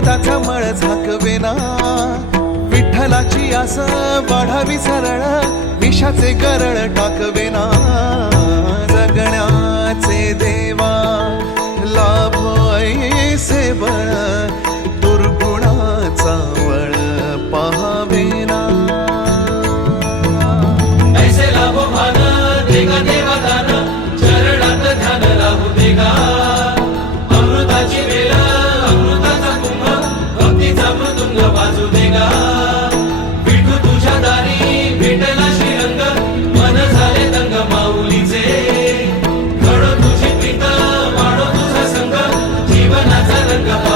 नादाचा मळ झाकवेना. विठ्ठलाची आस वाढावी सरळ विषाचे गरळ टाकवेना. जगण्याचे देवा लाभो ऐसे बळ दुर्गुणाचा वळ पहावेना. ऐसे चरणात ध्यान लाभू देगा. अमृताची वेला विना विठू तुझ्या दारी भेटला श्रीरंग. मन झाले दंग माऊलीचे. घडो तुझी पिता वाढो तुझा संग. जीवनाचा रंग